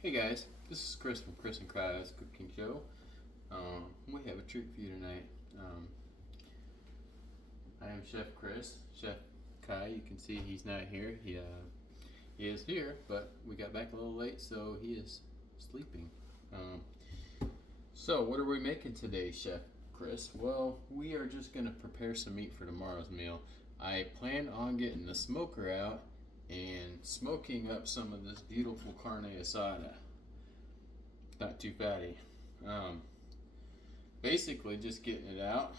Hey guys, this is Chris from Chris and Kai's Cooking Show. We have a treat for you tonight. I am Chef Chris. Chef Kai, you can see he's not here. He is here, but we got back a little late, so he is sleeping. So what are we making today, Chef Chris? Well, we are just gonna prepare some meat for tomorrow's meal. I plan on getting the smoker out and smoking up some of this beautiful Carne Asada. Not too fatty. Basically just getting it out.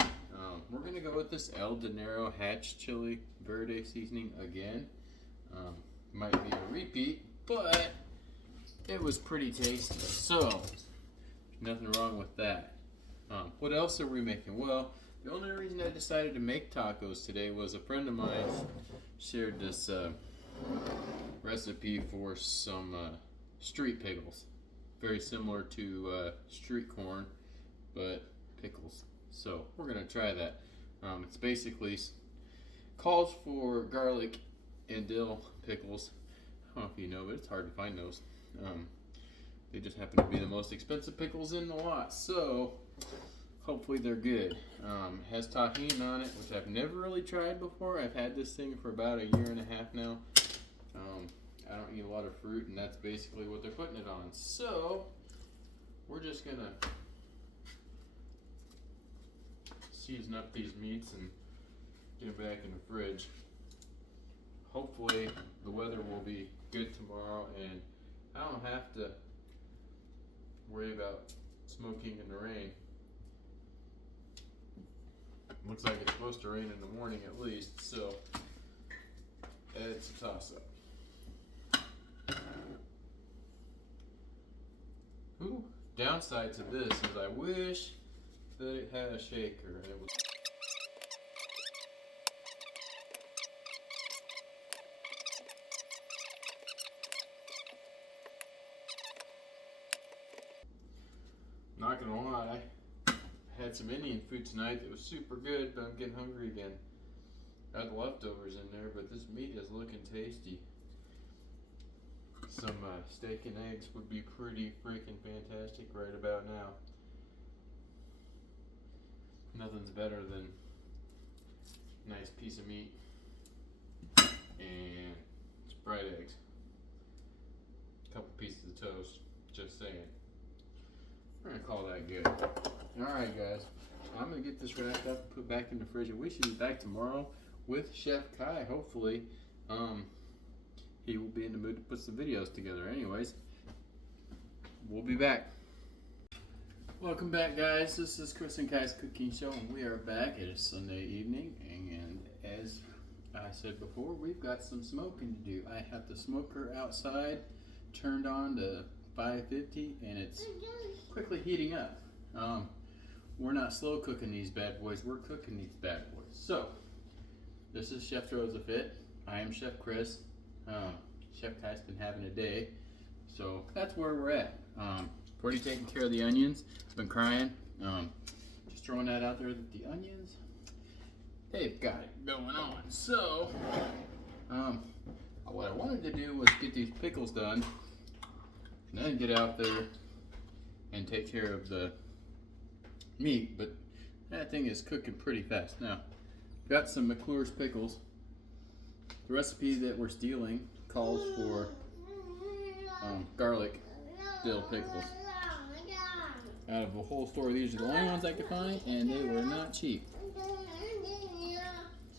We're gonna go with this El Dinero Hatch Chili Verde seasoning again. Might be a repeat, but it was pretty tasty, so nothing wrong with that. What else are we making? Well, the only reason I decided to make tacos today was a friend of mine shared this recipe for some street pickles. Very similar to street corn, but pickles. So we're gonna try that. It's basically calls for garlic and dill pickles. I don't know if you know, but it's hard to find those. They just happen to be the most expensive pickles in the lot, so hopefully they're good. It has Tajin on it, which I've never really tried before. I've had this thing for about a year and a half now. I don't eat a lot of fruit, and that's basically what they're putting it on. So we're just gonna season up these meats and get them back in the fridge. Hopefully the weather will be good tomorrow, and I don't have to worry about smoking in the rain. Looks like it's supposed to rain in the morning at least, so it's a toss-up. Ooh, downside to this is I wish that it had a shaker and it was. Not gonna lie, I had some Indian food tonight that was super good, but I'm getting hungry again. I had leftovers in there, but this meat is looking tasty. Some steak and eggs would be pretty freaking fantastic right about now. Nothing's better than a nice piece of meat and some fried eggs. A couple pieces of toast, just saying. We're gonna call that good. Alright guys, I'm gonna get this wrapped up and put back in the fridge, and we should be back tomorrow with Chef Kai, hopefully. He will be in the mood to put some videos together. Anyways, we'll be back. Welcome back, guys. This is Chris and Kai's Cooking Show, and we are back. It is Sunday evening, and as I said before, we've got some smoking to do. I have the smoker outside turned on to 550, and it's quickly heating up. We're not slow cooking these bad boys, we're cooking these bad boys. So, this is Chef Throws a Fit. I am Chef Chris. Chef Kai's been having a day, so that's where we're at. Already taking care of the onions. I've been crying. Just throwing that out there that the onions, they've got it going on. So, what I wanted to do was get these pickles done, and then get out there and take care of the meat, but that thing is cooking pretty fast. Now, got some McClure's pickles. The recipe that we're stealing calls for garlic dill pickles. Out of the whole store, these are the only ones I could find, and they were not cheap. So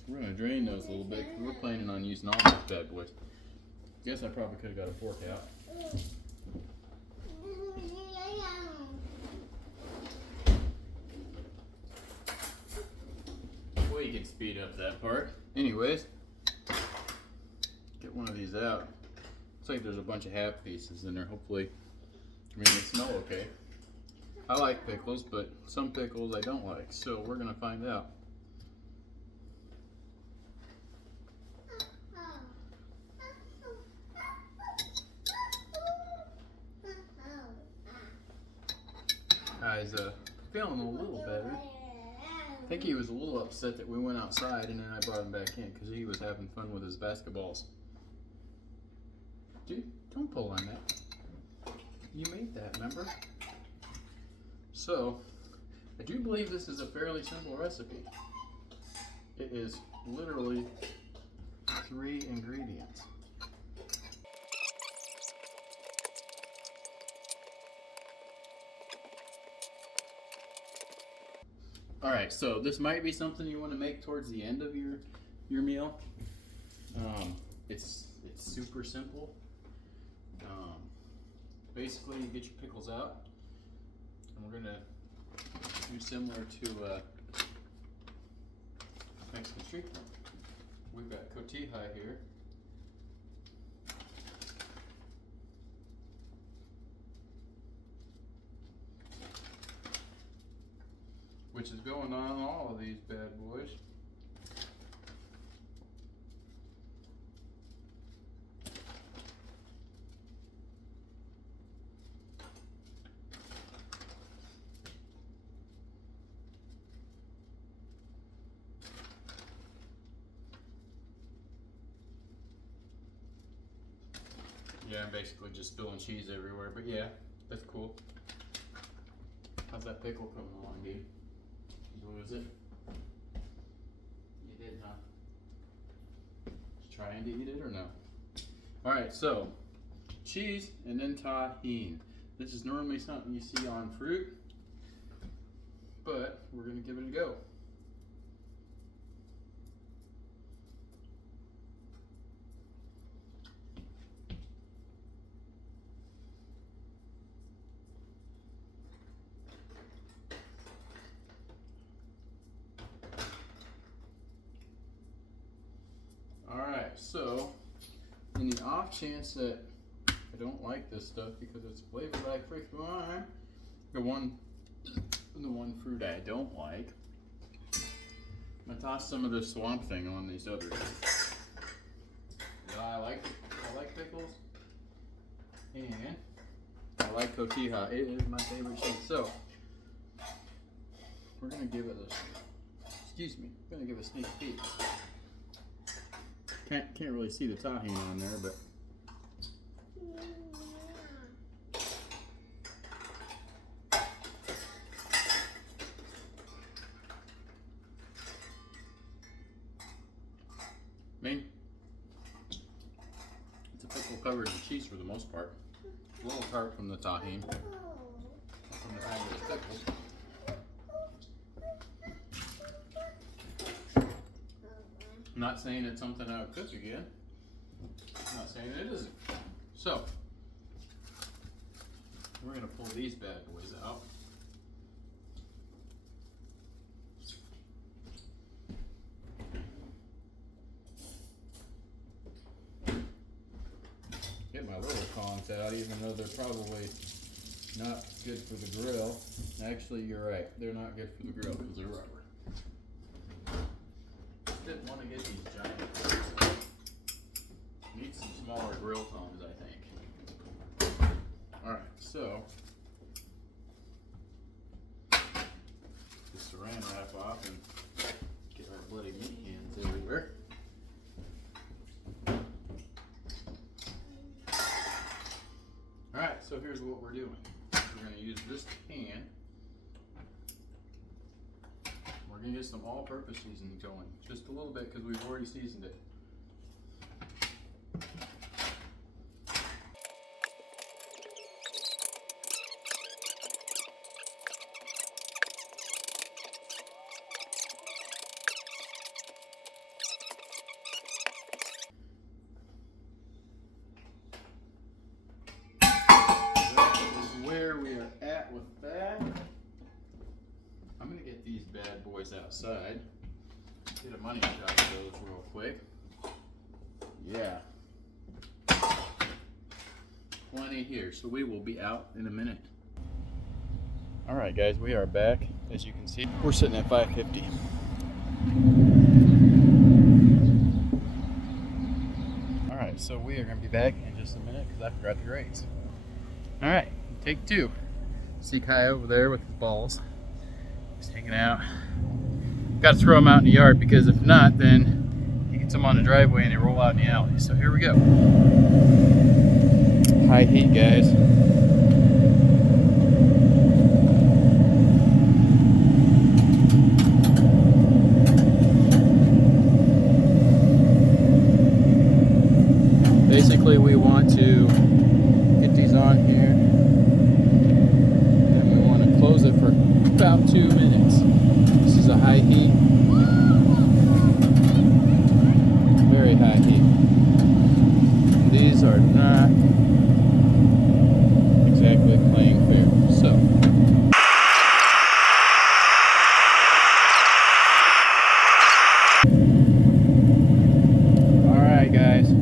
we're gonna drain those a little bit, because we're planning on using all these bad boys. Guess I probably could have got a fork out. We can speed up that part. Anyways, get one of these out. Looks like there's a bunch of half pieces in there. Hopefully, I mean, they smell okay. I like pickles, but some pickles I don't like, so we're gonna find out. Guy's feeling a little better. I think he was a little upset that we went outside and then I brought him back in because he was having fun with his basketballs. Dude, don't pull on that. You made that, remember? So, I do believe this is a fairly simple recipe. It is literally 3 ingredients. All right, so this might be something you want to make towards the end of your meal. It's super simple. Basically, you get your pickles out, and we're gonna do similar to Mexican street. We've got Cotija here. Which is going on all of these bad boys. Yeah, I'm basically just spilling cheese everywhere, but yeah, that's cool. How's that pickle coming along, dude? What was it? You did, huh? Just trying to eat it or no? Alright, so cheese and then Tajin. This is normally something you see on fruit, but we're going to give it a go. So, in the off chance that I don't like this stuff because it's flavored like freaking lime, the one fruit I don't like, I'm gonna toss some of this swamp thing on these others. Yeah, I like pickles, and I like Cotija. It is my favorite cheese. So, we're gonna give it a sneak peek. Can't really see the Tajin on there, but I mean, it's a pickle covered in cheese for the most part. A little tart from the Tajin, from the fact that it's pickles. I'm not saying it's something I would cook again. I'm not saying it isn't. So, we're going to pull these bad boys out. Get my little conchs out, even though they're probably not good for the grill. Actually, you're right. They're not good for the grill because they're rubber. Didn't want to get these giant. Need some smaller grill tongs, I think. Alright, so just saran wrap off and get our bloody meat hands everywhere. Alright, so here's what we're doing. We're going to use this pan. We're going to get some all-purpose seasoning going. Just a little bit because we've already seasoned it. These bad boys outside. Get a money shot of those real quick. Yeah. Plenty here, so we will be out in a minute. Alright guys, we are back. As you can see, we're sitting at 550. Alright, so we are going to be back in just a minute because I forgot the grades. Alright, take 2. See Kai over there with his balls. He's hanging out. Got to throw them out in the yard because if not, then he gets them on the driveway and they roll out in the alley. So here we go. High heat, guys. Eventually we want to get these on here. And we want to close it for about 2 minutes. This is a high heat. Very high heat. These are not exactly playing fair. So alright guys.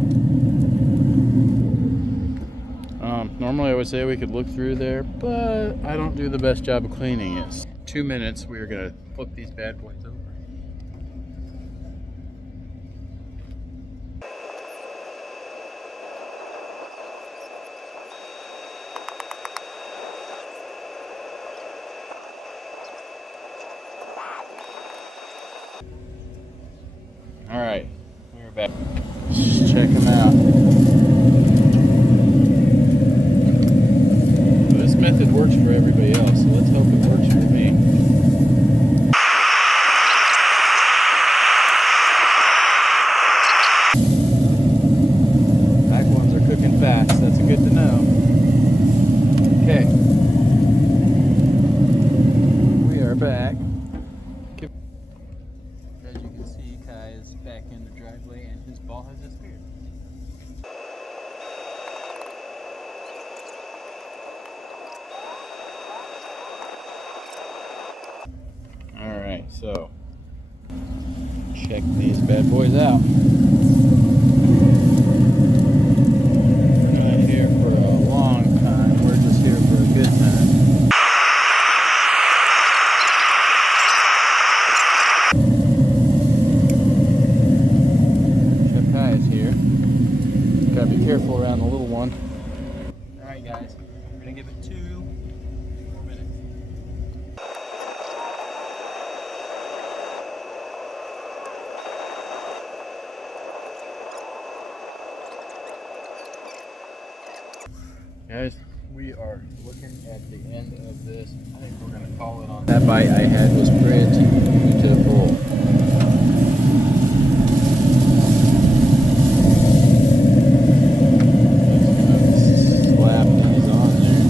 Normally I would say we could look through there, but I don't do the best job of cleaning it. 2 minutes, we are gonna flip these bad boys over. Alright, we're back. Just check them out. Well, this method works for everybody else, so let's hope it works for me. Back ones are cooking fast, that's good to know. Okay. We are back. As you can see, Kai is back in the driveway and his ball has disappeared. Alright, so check these bad boys out. We're not here for a long time, we're just here for a good time. Kai is here. Gotta be careful around the little one. Alright guys, we're gonna give it 2 more minutes. Guys, we are looking at the end of this. I think we're gonna call it on. That bite I had was pretty beautiful. Slap these on there.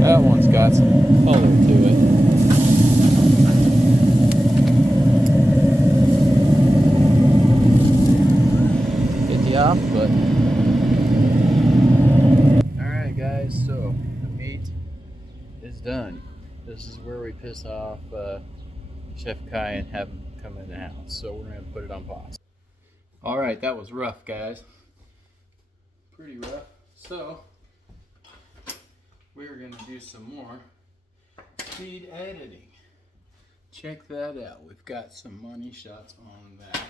That one's got some color to it. Get the off, but alright guys, so the meat is done. This is where we piss off Chef Kai and have him come in the house. So we're gonna put it on pause. Alright, that was rough guys. Pretty rough. So we're gonna do some more speed editing. Check that out. We've got some money shots on that.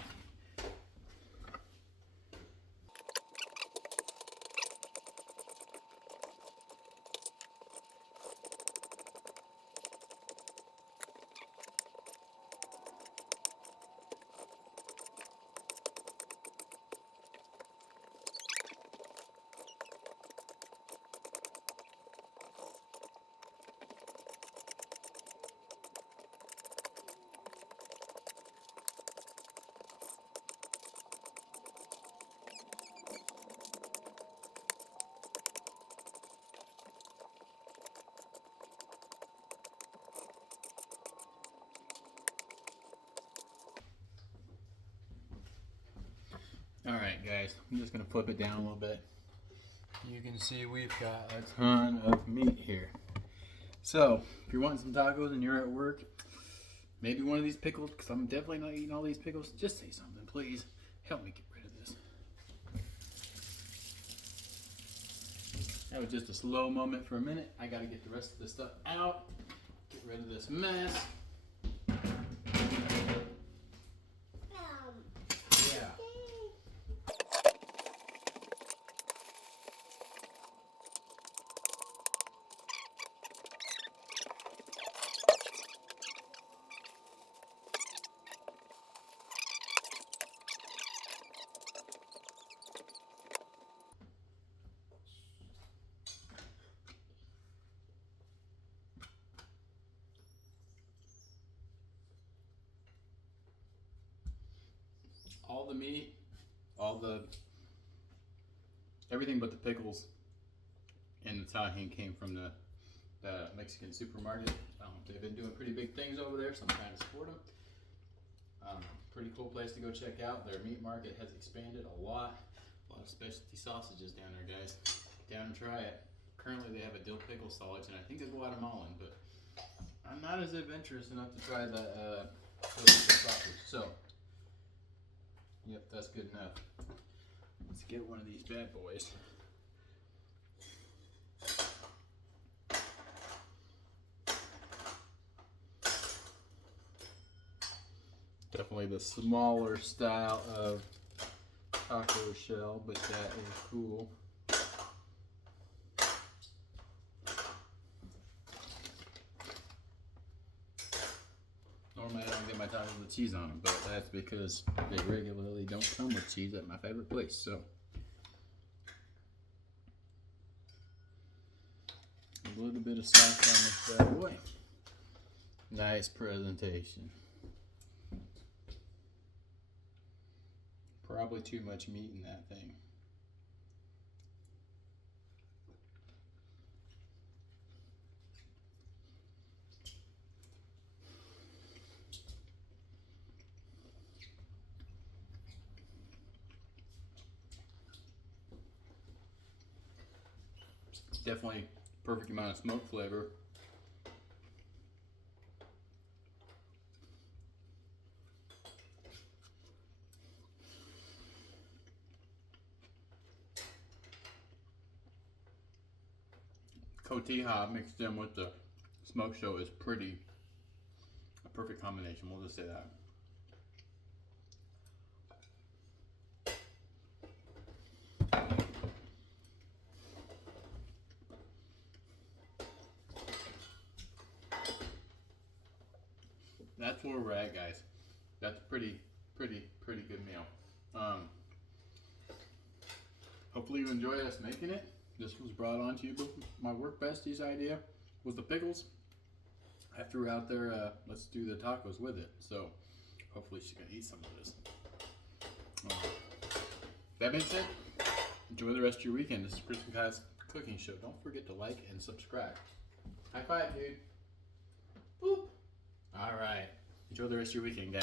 Alright guys, I'm just going to flip it down a little bit. You can see we've got a ton of meat here. So, if you're wanting some tacos and you're at work, maybe one of these pickles, because I'm definitely not eating all these pickles, just say something please. Help me get rid of this. That was just a slow moment for a minute. I got to get the rest of this stuff out. Get rid of this mess. Yeah. all the meat, everything but the pickles and the Tajin came from the Mexican supermarket. They've been doing pretty big things over there, so I'm trying to support them. Pretty cool place to go check out. Their meat market has expanded a lot. A lot of specialty sausages down there, guys. Get down and try it. Currently they have a dill pickle sausage, and I think a Guatemalan, but I'm not as adventurous enough to try the sausage. So, yep, that's good enough. Let's get one of these bad boys. Definitely the smaller style of taco shell, but that is cool. Normally I don't get my tacos with cheese on them, but that's because they regularly don't come with cheese at my favorite place. So a little bit of sauce on this bad boy. Nice presentation. Probably too much meat in that thing. Definitely perfect amount of smoke flavor. Cotija mixed in with the smoke show is a perfect combination. We'll just say that. That's where we're at, guys. That's pretty good meal. Hopefully you enjoy us making it. This was brought on to you by my work bestie's idea was the pickles. I threw out there, let's do the tacos with it. So hopefully she's gonna eat some of this. That being said, enjoy the rest of your weekend. This is Chris and Kai's cooking show. Don't forget to like and subscribe. High five, dude. Boop. All right. Enjoy the rest of your weekend, guys.